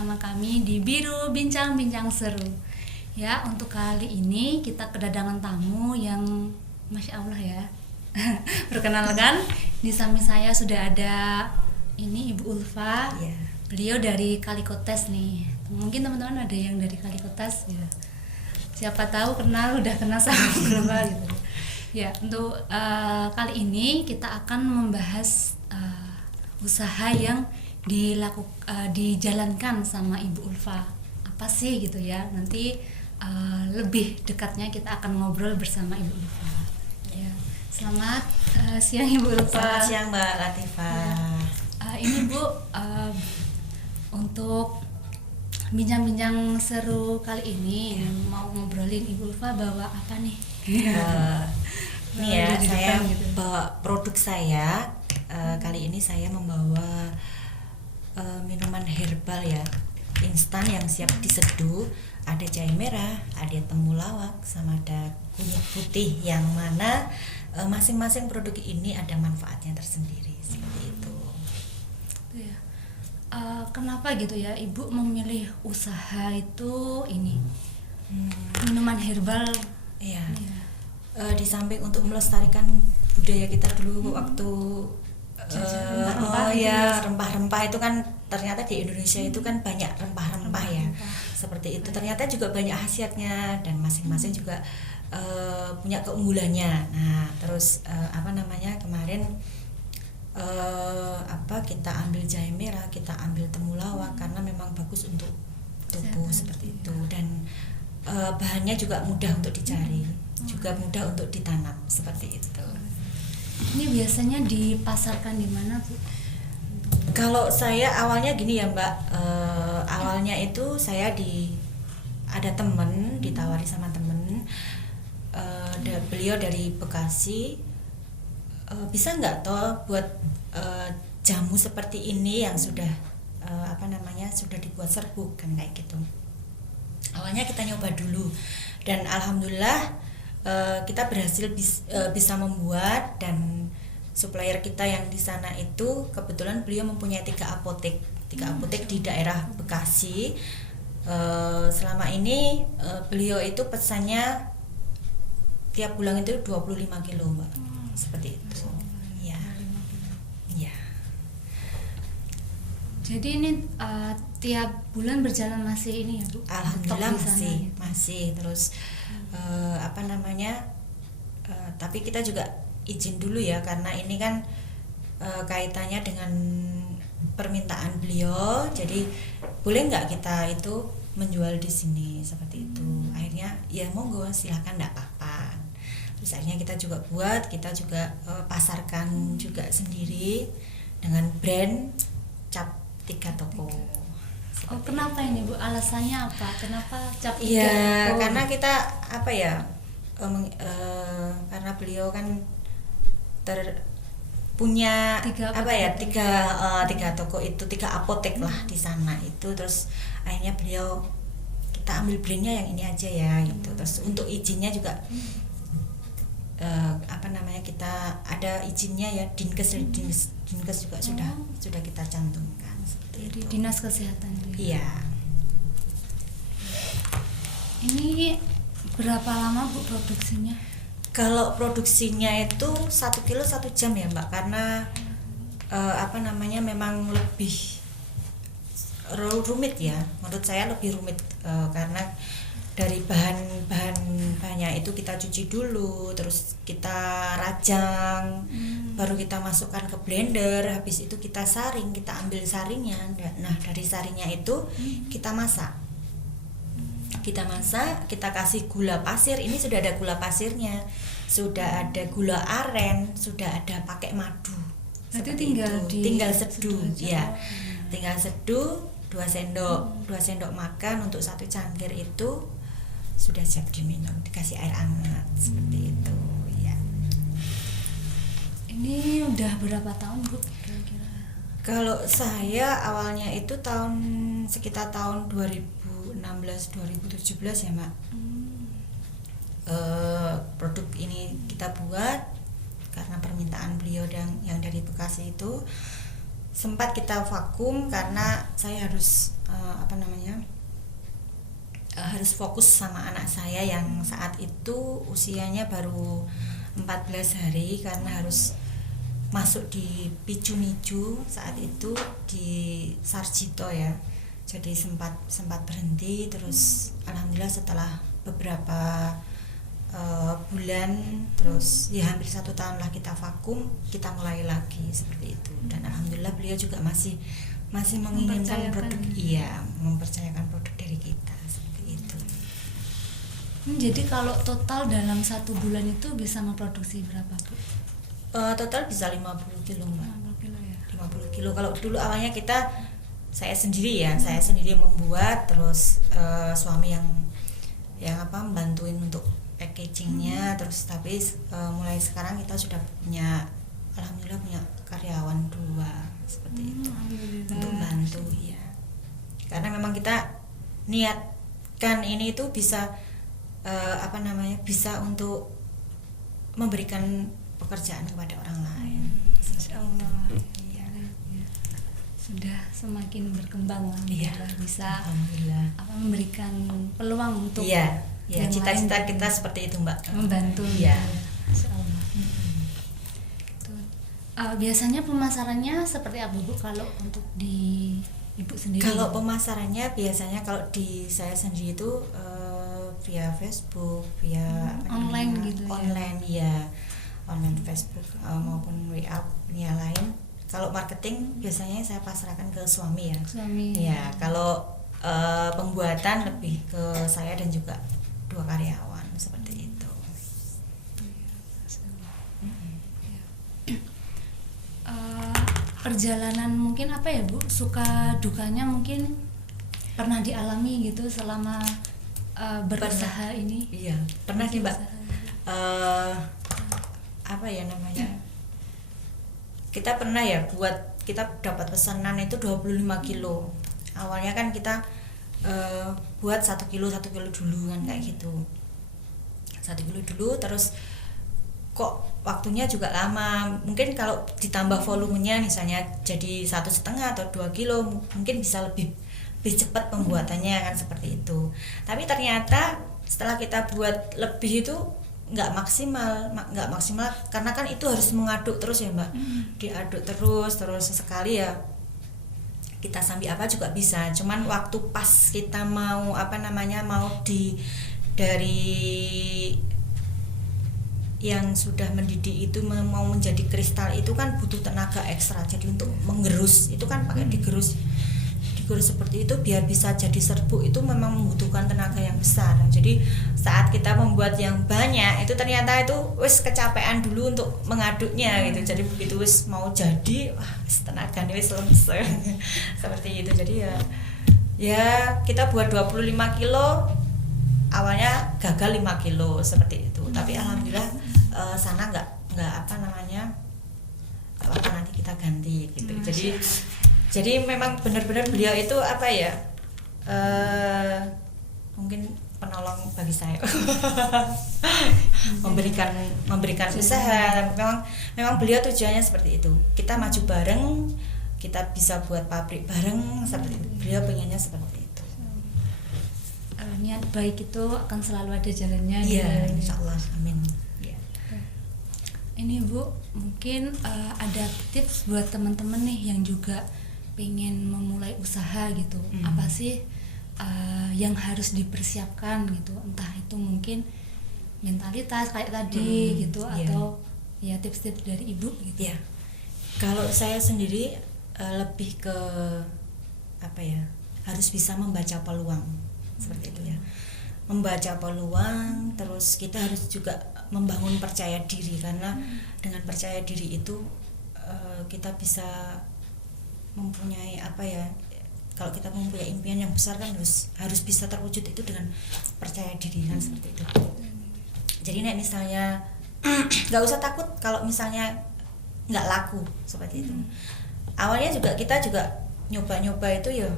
bersama kami di Biru Bincang-Bincang Seru. Ya, untuk kali ini kita kedatangan tamu yang Masya Allah ya. Perkenalkan, di samping saya sudah ada ini Ibu Ulfa. Ya. Beliau dari Kalikotes nih. Mungkin teman-teman ada yang dari Kalikotes ya. Siapa tahu udah kenal sama Bu Ulfa gitu. Ya, untuk kali ini kita akan membahas usaha yang dijalankan sama Ibu Ulfa. Apa sih gitu ya? Nanti lebih dekatnya kita akan ngobrol bersama Ibu Ulfa. Ya. Selamat siang Ibu Ulfa. Selamat siang Mbak Latifah. Ya. Ini Bu, untuk bincang-bincang seru kali ini mau ngobrolin Ibu Ulfa bawa apa nih? Ini ya, saya bawa produk saya. Kali ini saya membawa minuman herbal ya, instan yang siap diseduh. Ada jahe merah, ada temulawak, sama ada kunyit putih, yang mana masing-masing produk ini ada manfaatnya tersendiri seperti itu. Ya. Kenapa gitu ya Ibu memilih usaha itu ini minuman herbal? Iya. Di samping untuk melestarikan budaya kita dulu waktu rempah-rempah itu kan ternyata di Indonesia itu kan banyak rempah-rempah ya, seperti itu. Ternyata juga banyak khasiatnya dan masing-masing juga punya keunggulannya. Nah, terus kemarin kita ambil jahe merah, kita ambil temulawak karena memang bagus untuk tubuh seperti itu, dan bahannya juga mudah untuk dicari, juga mudah untuk ditanam seperti itu. Ini biasanya dipasarkan di mana Bu? Kalau saya awalnya gini ya Mbak, awalnya itu saya ada temen, ditawari sama temen, beliau dari Bekasi, bisa nggak toh buat jamu seperti ini yang sudah sudah dibuat serbuk kan kayak gitu. Awalnya kita nyoba dulu dan alhamdulillah kita berhasil bisa membuat, dan supplier kita yang di sana itu kebetulan beliau mempunyai 3 apotek di daerah Bekasi. Selama ini beliau itu pesannya tiap bulan itu 25 kilo Mbak, seperti itu. Ya. Jadi ini tiap bulan berjalan masih ini ya Bu? Alhamdulillah masih terus tapi kita juga izin dulu ya, karena ini kan kaitannya dengan permintaan beliau, jadi boleh nggak kita itu menjual di sini seperti itu. Akhirnya ya monggo silahkan, nggak apa-apa. Terus akhirnya kita juga buat, kita juga pasarkan juga sendiri dengan brand Cap 3 Toko. Oh, kenapa ini Bu? Alasannya apa? Kenapa Cap 3 Iya, Toko? karena kita karena beliau kan punya tiga toko itu, 3 apotek lah di sana itu. Terus akhirnya kita ambil brandnya yang ini aja ya gitu. Terus untuk izinnya juga kita ada izinnya ya, Dinkes juga sudah kita cantumkan seperti Dari itu. Dinas Kesehatan. Iya. Ini berapa lama Bu produksinya? Kalau produksinya itu 1 kilo 1 jam ya Mbak, karena memang lebih rumit ya, menurut saya lebih rumit, karena dari bahannya itu kita cuci dulu, terus kita rajang, baru kita masukkan ke blender, habis itu kita saring, kita ambil saringnya. Nah, dari saringnya itu kita masak, kita kasih gula pasir. Ini sudah ada gula pasirnya, sudah ada gula aren, sudah ada pakai madu. Berarti tinggal seduh ya. Tinggal seduh 2 sendok makan untuk 1 cangkir itu sudah siap diminum, dikasih air hangat seperti itu ya. Ini udah berapa tahun Bu kira-kira? Kalau saya awalnya itu sekitar tahun 2016-2017 ya Mbak. Produk ini kita buat karena permintaan beliau yang dari Bekasi itu. sempat kita vakum karena saya harus harus fokus sama anak saya yang saat itu usianya baru 14 hari karena harus masuk di picu-micu saat itu di Sarjito ya. Jadi sempat berhenti, terus alhamdulillah setelah beberapa bulan, terus ya hampir 1 tahun lah kita vakum, kita mulai lagi seperti itu. Dan alhamdulillah beliau juga masih menginginkan produk, mempercayakan produk dari kita seperti itu. Jadi kalau total dalam 1 bulan itu bisa memproduksi berapa, Bu? Total bisa 50 kilo Mbak. 50 kilo ya. 50 kilo. Kalau dulu awalnya saya sendiri membuat, terus suami yang membantuin untuk packagingnya, terus tapi mulai sekarang kita sudah alhamdulillah punya karyawan 2 seperti itu untuk bantu ya. Karena memang kita niatkan ini itu bisa bisa untuk memberikan pekerjaan kepada orang lain. Insya Allah. Ya. Sudah semakin berkembang lah, bisa memberikan peluang untuk cita-cita kita seperti itu Mbak, membantu ya. Insya Allah. Biasanya pemasarannya seperti apa Bu kalau untuk di Ibu sendiri? Kalau pemasarannya biasanya kalau di saya sendiri itu via Facebook, via online gitu online online Facebook maupun WA yang lain. Kalau marketing biasanya saya pasrahkan ke suami ya. Ya, kalau pembuatan lebih ke saya dan juga 2 karyawan seperti itu. Perjalanan mungkin apa ya Bu, suka dukanya mungkin pernah dialami gitu selama berusaha ini? Iya, pernah sih Mbak. Kita pernah ya kita dapat pesanan itu 25 kilo. Awalnya kan kita buat 1 kilo dulu kan kayak gitu. 1 kilo dulu, terus kok waktunya juga lama. Mungkin kalau ditambah volumenya misalnya jadi 1,5 atau 2 kilo mungkin bisa lebih cepat pembuatannya kan seperti itu. Tapi ternyata setelah kita buat lebih itu nggak maksimal karena kan itu harus mengaduk terus ya Mbak. Diaduk terus sekali ya kita sambil apa juga bisa. Cuman waktu pas kita mau dari yang sudah mendidih itu mau menjadi kristal itu kan butuh tenaga ekstra. Jadi untuk menggerus itu kan pakai digerus seperti itu biar bisa jadi serbuk itu memang membutuhkan tenaga yang besar. Jadi saat kita membuat yang banyak itu ternyata itu wis kecapean dulu untuk mengaduknya gitu. Jadi begitu wis mau jadi tenaganya wis lemes seperti itu. Jadi ya kita buat 25 kilo awalnya gagal 5 kilo seperti itu. Tapi alhamdulillah sana nggak nanti kita ganti gitu. Jadi memang benar-benar beliau itu mungkin penolong bagi saya. memberikan usaha. Memang beliau tujuannya seperti itu. Kita maju bareng, kita bisa buat pabrik bareng seperti itu. Beliau pengennya seperti itu. Niat baik itu akan selalu ada jalannya. Iya, insyaallah. Amin. Ini Bu, mungkin ada tips buat teman-teman nih yang juga pengen memulai usaha gitu. Apa sih yang harus dipersiapkan gitu? Entah itu mungkin mentalitas kayak tadi gitu atau ya tips-tips dari Ibu gitu. Iya. Kalau saya sendiri lebih ke harus bisa membaca peluang seperti itu ya. Membaca peluang, terus kita harus juga membangun percaya diri karena dengan percaya diri itu kita bisa mempunyai kalau kita mempunyai impian yang besar kan harus bisa terwujud itu dengan percaya diri kan seperti itu. Jadi misalnya nggak usah takut kalau misalnya nggak laku seperti itu. Awalnya kita juga nyoba itu ya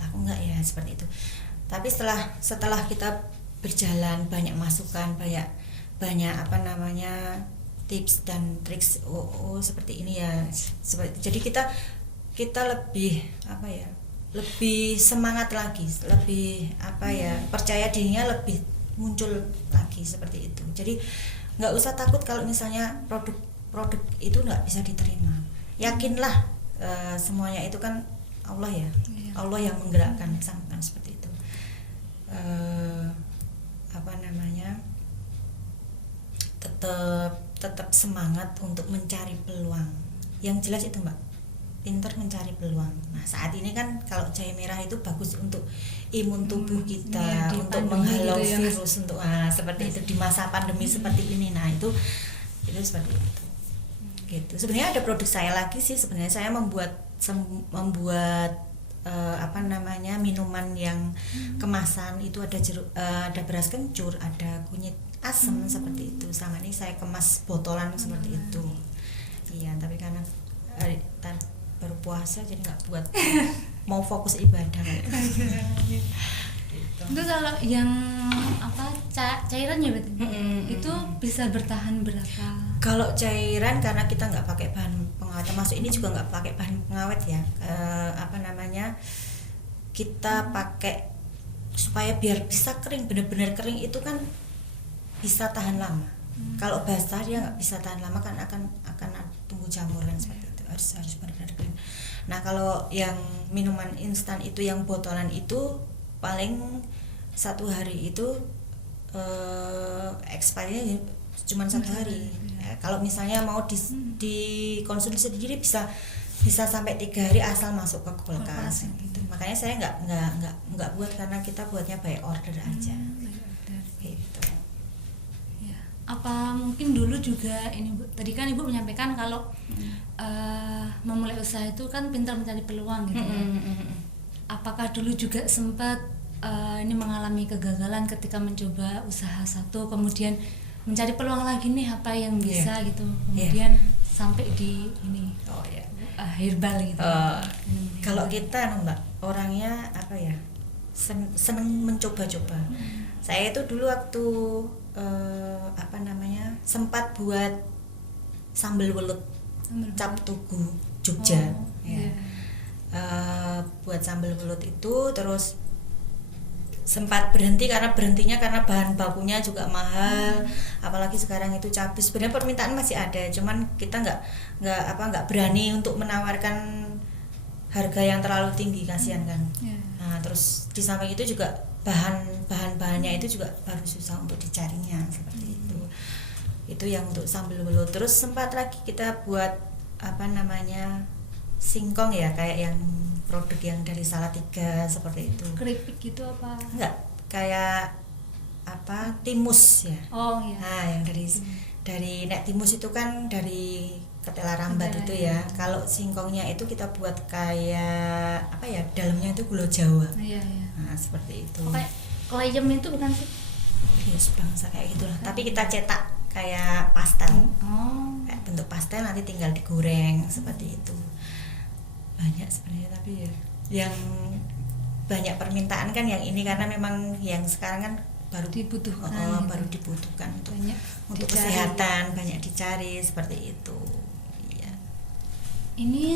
laku nggak ya seperti itu. Tapi setelah kita berjalan banyak masukan, banyak tips dan triks seperti ini ya. Jadi kita lebih apa ya, lebih semangat lagi, lebih apa ya, percaya dirinya lebih muncul lagi seperti itu. Jadi nggak usah takut kalau misalnya produk itu nggak bisa diterima, yakinlah, semuanya itu kan Allah ya, Allah yang menggerakkan, misalkan seperti itu. Apa namanya, tetap semangat untuk mencari peluang. Yang jelas itu Mbak, pinter mencari peluang. Nah saat ini kan kalau jahe merah itu bagus untuk imun tubuh kita, untuk menghalau gitu ya, virus, untuk seperti itu di masa pandemi seperti ini. Nah itu seperti itu. Gitu. Sebenarnya ada produk saya lagi sih. Sebenarnya saya membuat apa namanya, minuman yang kemasan itu ada jeruk, ada beras kencur, ada kunyit asam seperti itu. Sama ini saya kemas botolan seperti itu. Iya, tapi karena baru puasa jadi nggak buat, mau fokus ibadah. Itu kalau yang apa cairannya berarti itu bisa bertahan berapa? Kalau cairan karena kita nggak pakai bahan pengawet, termasuk ini juga nggak pakai bahan pengawet ya. Apa namanya, kita pakai supaya biar bisa kering, benar-benar kering itu kan bisa tahan lama. Kalau basah dia nggak bisa tahan lama, kan akan tumbuh jamur kan seperti itu. Harus benar-benar kering. Nah kalau yang minuman instan itu, yang botolan itu paling 1 hari itu expirednya cuma 1 hari. Kalau misalnya mau dikonsumsi sendiri bisa sampai 3 hari asal masuk ke kulkas gitu. Makanya saya nggak buat, karena kita buatnya by order aja. Gitu. Ya. Apa mungkin dulu juga ini Bu, tadi kan Ibu menyampaikan kalau memulai usaha itu kan pintar mencari peluang gitu ya. Apakah dulu juga sempat ini mengalami kegagalan ketika mencoba usaha satu, kemudian mencari peluang lagi nih apa yang bisa gitu, kemudian sampai di ini herbal gitu. Kalau kita Mbak orangnya apa ya, seneng mencoba-coba. Saya itu dulu waktu apa namanya, sempat buat sambal welut cap tugu Jogja. Buat sambal welut itu, terus sempat berhenti karena bahan bakunya juga mahal, apalagi sekarang itu cabai. Sebenarnya permintaan masih ada, cuman kita nggak berani untuk menawarkan harga yang terlalu tinggi, kasihan kan. Nah terus di samping itu juga bahannya itu juga baru susah untuk dicarinya seperti itu. Itu yang untuk sambal welut. Terus sempat lagi kita buat apa namanya, singkong ya, kayak yang produk yang dari Salatiga seperti itu. Keripik gitu apa? Enggak, kayak apa, timus ya. Oh iya. Nah, yang dari nek timus itu kan dari ketela rambat itu ya. Kalau singkongnya itu kita buat kayak apa ya, dalamnya itu gula Jawa. Iya. Nah, seperti itu. Kayak koyem itu bukan sih? Ya, sebangsa kayak gitulah. Tapi kita cetak kayak pastel. Kayak bentuk pastel, nanti tinggal digoreng seperti itu. Banyak sebenarnya, tapi ya yang banyak permintaan kan yang ini, karena memang yang sekarang kan baru dibutuhkan banyak untuk dicari. Kesehatan, banyak dicari seperti itu. Iya. Ini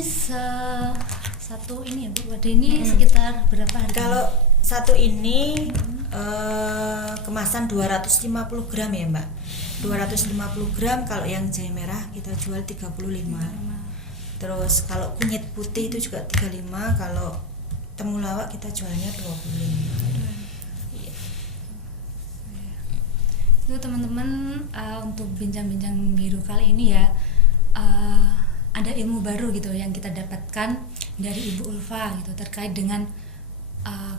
satu ini ya Bu, wadah ini sekitar berapa harga? Kalau satu ini kemasan 250 gram ya Mbak, 250 gram. Kalau yang jahe merah kita jual 35. Terus kalau kunyit putih itu juga 35, kalau temulawak kita jualnya 25. Iya. Itu teman-teman, untuk bincang-bincang biru kali ini ya, ada ilmu baru gitu yang kita dapatkan dari Ibu Ulfa gitu, terkait dengan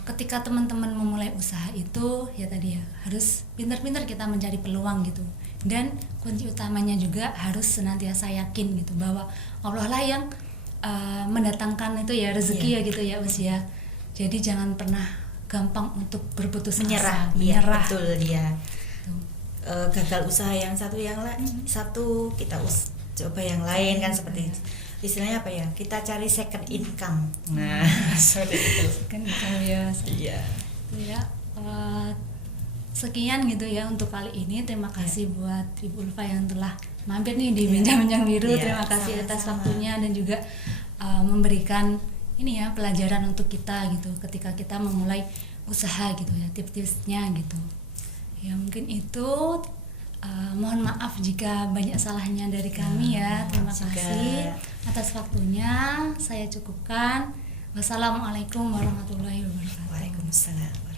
ketika teman-teman memulai usaha itu ya tadi ya, harus pintar-pintar kita mencari peluang gitu. Dan kunci utamanya juga harus senantiasa yakin gitu bahwa Allah lah yang mendatangkan itu ya rezeki ya gitu ya usia. Jadi jangan pernah gampang untuk berputus asa, menyerah. Betul dia. Gagal usaha yang satu satu kita coba yang lain kan, seperti istilahnya apa ya, kita cari second income. Nah seperti itu. Second income ya. Iya. Itu ya. Sekian gitu ya untuk kali ini. Terima kasih buat Ibu Ulfa yang telah mampir nih di Bincang-Bincang Biru. Iya, Terima kasih atas sama-sama. waktunya dan juga memberikan ini ya pelajaran untuk kita gitu ketika kita memulai usaha gitu ya, tips-tipsnya gitu. Ya mungkin itu. Mohon maaf jika banyak salahnya dari kami ya. Terima kasih atas waktunya. Saya cukupkan. Wassalamualaikum warahmatullahi wabarakatuh. Waalaikumsalam.